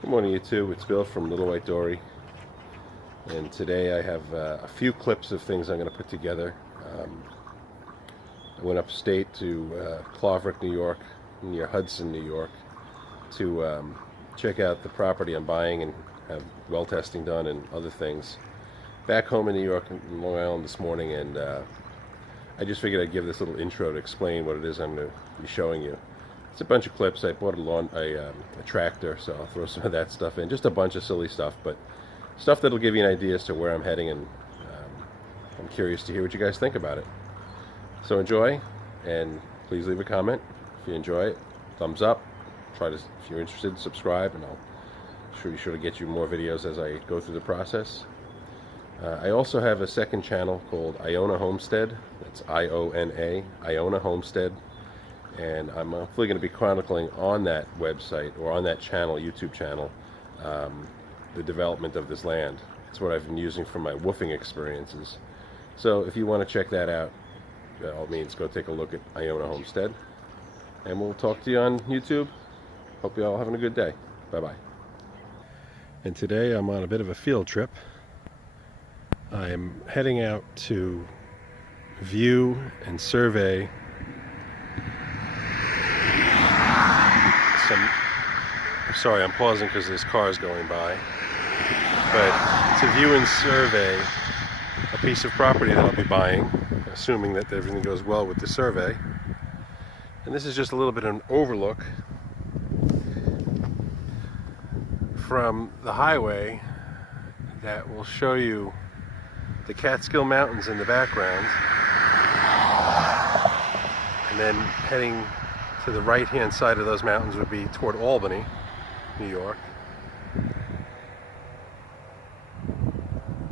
Good morning, YouTube. It's Bill from Little White Dory, and today I have a few clips of things I'm going to put together. I went upstate to Cloverick, New York, near Hudson, New York, to check out the property I'm buying and have well testing done and other things. Back home in New York, in Long Island this morning, and I just figured I'd give this little intro to explain what it is I'm going to be showing you. It's a bunch of clips. I bought a tractor, so I'll throw some of that stuff in. Just a bunch of silly stuff, but stuff that'll give you an idea as to where I'm heading, and I'm curious to hear what you guys think about it. So enjoy, and please leave a comment if you enjoy it. Thumbs up. If you're interested, subscribe, and I'll be sure to get you more videos as I go through the process. I also have a second channel called Iona Homestead. That's I-O-N-A, Iona Homestead. And I'm hopefully going to be chronicling on that website, or on that channel, YouTube channel, the development of this land. It's what I've been using for my woofing experiences. So if you want to check that out, by all means, go take a look at Iona Homestead. And we'll talk to you on YouTube. Hope you all having a good day. Bye-bye. And today I'm on a bit of a field trip. I'm heading out to view and survey I'm sorry, I'm pausing because there's cars going by. But to view and survey a piece of property that I'll be buying, assuming that everything goes well with the survey. And this is just a little bit of an overlook from the highway that will show you the Catskill Mountains in the background. And then heading to the right-hand side of those mountains would be toward Albany, New York.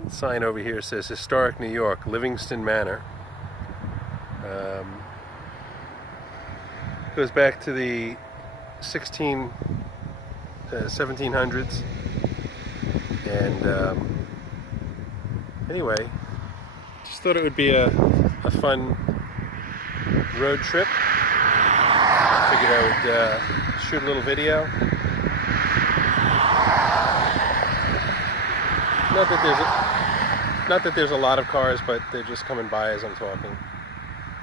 The sign over here says Historic New York, Livingston Manor. Goes back to the 1700s. And anyway, just thought it would be a fun road trip. Figured I would shoot a little video. Not that there's a lot of cars, but they're just coming by as I'm talking.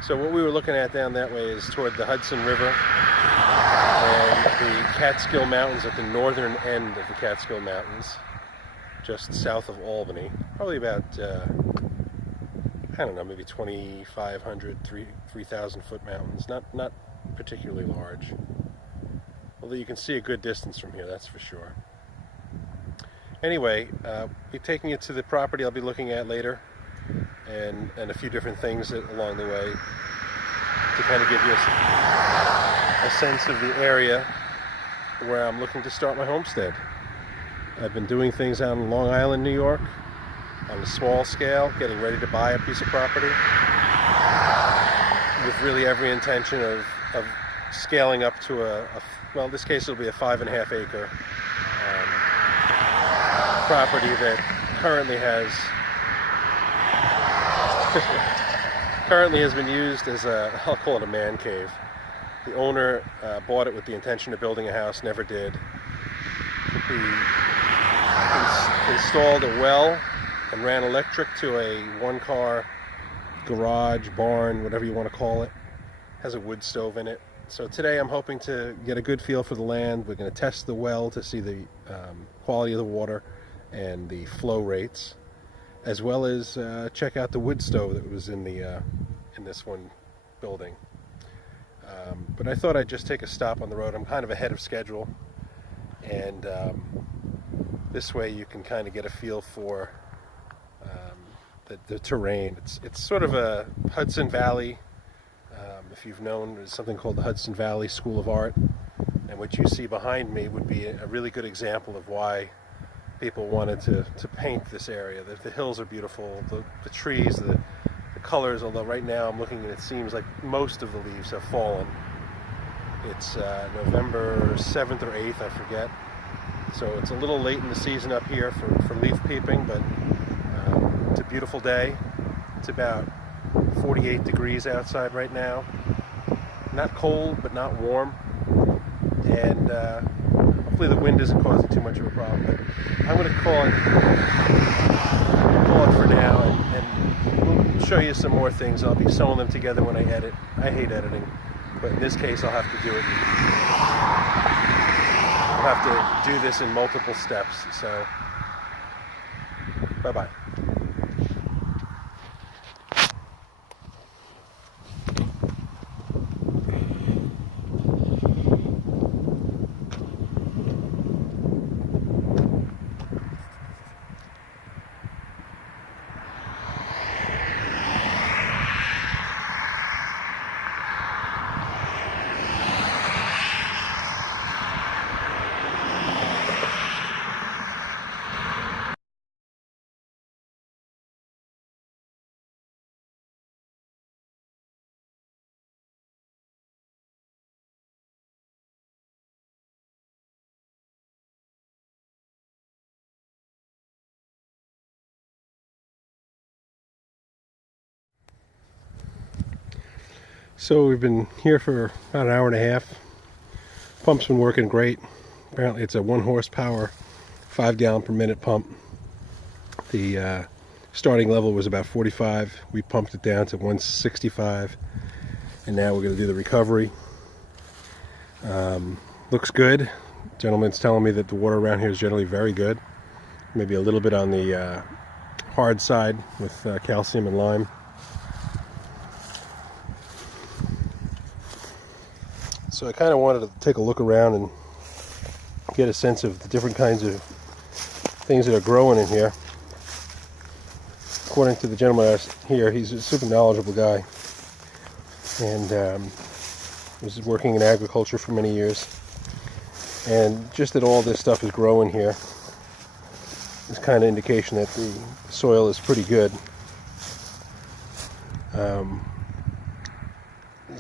So what we were looking at down that way is toward the Hudson River and the Catskill Mountains at the northern end of the Catskill Mountains, just south of Albany. Probably about, I don't know, maybe 2,500, 3,000 foot mountains. Not particularly large, although you can see a good distance from here, that's for sure. Anyway, be taking it to the property I'll be looking at later, and a few different things along the way to kind of give you a sense of the area where I'm looking to start my homestead. I've been doing things out in Long Island, New York, on a small scale, getting ready to buy a piece of property, with really every intention of scaling up to well, in this case it'll be a 5.5 acre property that currently has been used as I'll call it a man cave. The owner bought it with the intention of building a house, never did. He installed a well and ran electric to a one-car garage, barn, whatever you want to call it. Has a wood stove in it. So today I'm hoping to get a good feel for the land. We're going to test the well to see the quality of the water and the flow rates, as well as check out the wood stove that was in this one building. But I thought I'd just take a stop on the road. I'm kind of ahead of schedule, and this way you can kind of get a feel for the terrain. It's sort of a Hudson Valley. If you've known, there's something called the Hudson Valley School of Art, and what you see behind me would be a really good example of why people wanted to paint this area. The hills are beautiful, the trees, the colors, although right now I'm looking and it seems like most of the leaves have fallen. It's November 7th or 8th, I forget. So it's a little late in the season up here for leaf peeping, but it's a beautiful day. It's about 48 degrees outside right now. Not cold, but not warm. And hopefully the wind isn't causing too much of a problem, but I'm going to call it for now, and we'll show you some more things. I'll be sewing them together when I edit. I hate editing, but in this case I'll have to do it. I'll have to do this in multiple steps, so bye-bye. So we've been here for about an hour and a half. Pump's been working great. Apparently it's a 1 horsepower, 5 gallon per minute pump. The starting level was about 45. We pumped it down to 165, and now we're going to do the recovery. Looks good. Gentleman's telling me that the water around here is generally very good. Maybe a little bit on the hard side with calcium and lime. So I kind of wanted to take a look around and get a sense of the different kinds of things that are growing in here. According to the gentleman here, he's a super knowledgeable guy, and was working in agriculture for many years. And just that all this stuff is growing here is kind of indication that the soil is pretty good. There's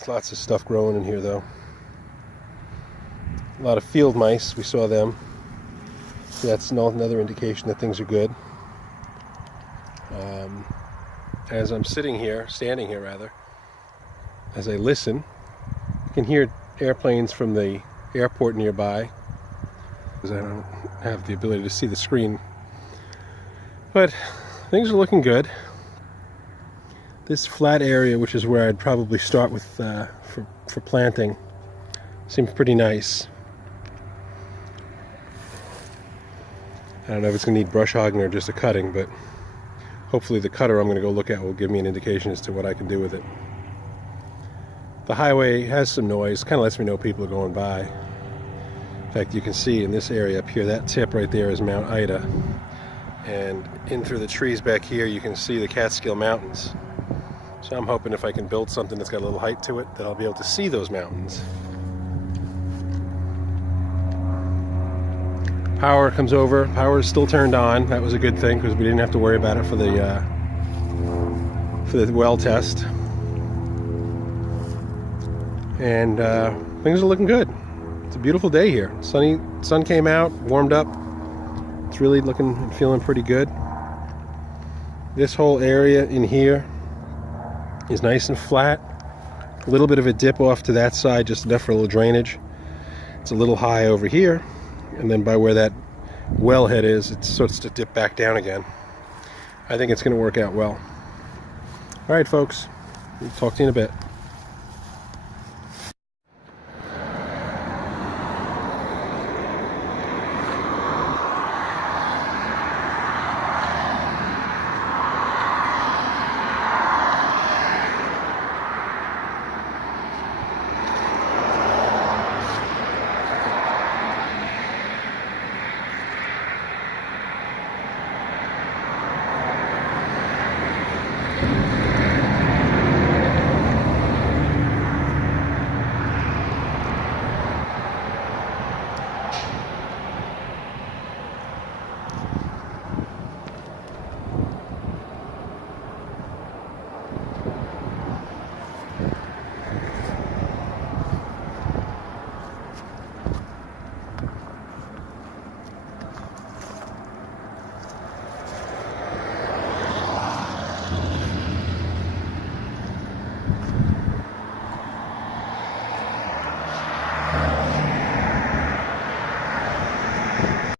lots of stuff growing in here though. A lot of field mice, we saw them. So that's another indication that things are good. As I'm standing here rather, as I listen, I can hear airplanes from the airport nearby, because I don't have the ability to see the screen. But things are looking good. This flat area, which is where I'd probably start with for planting, seems pretty nice. I don't know if it's going to need brush hogging or just a cutting, but hopefully the cutter I'm going to go look at will give me an indication as to what I can do with it. The highway has some noise, kind of lets me know people are going by. In fact, you can see in this area up here, that tip right there is Mount Ida. And in through the trees back here, you can see the Catskill Mountains. So I'm hoping if I can build something that's got a little height to it, that I'll be able to see those mountains. Power comes over. Power is still turned on. That was a good thing because we didn't have to worry about it for the well test. And things are looking good. It's a beautiful day here. Sun came out, warmed up. It's really looking and feeling pretty good. This whole area in here is nice and flat. A little bit of a dip off to that side, just enough for a little drainage. It's a little high over here. And then by where that wellhead is, it starts to dip back down again. I think it's going to work out well. All right, folks. We'll talk to you in a bit.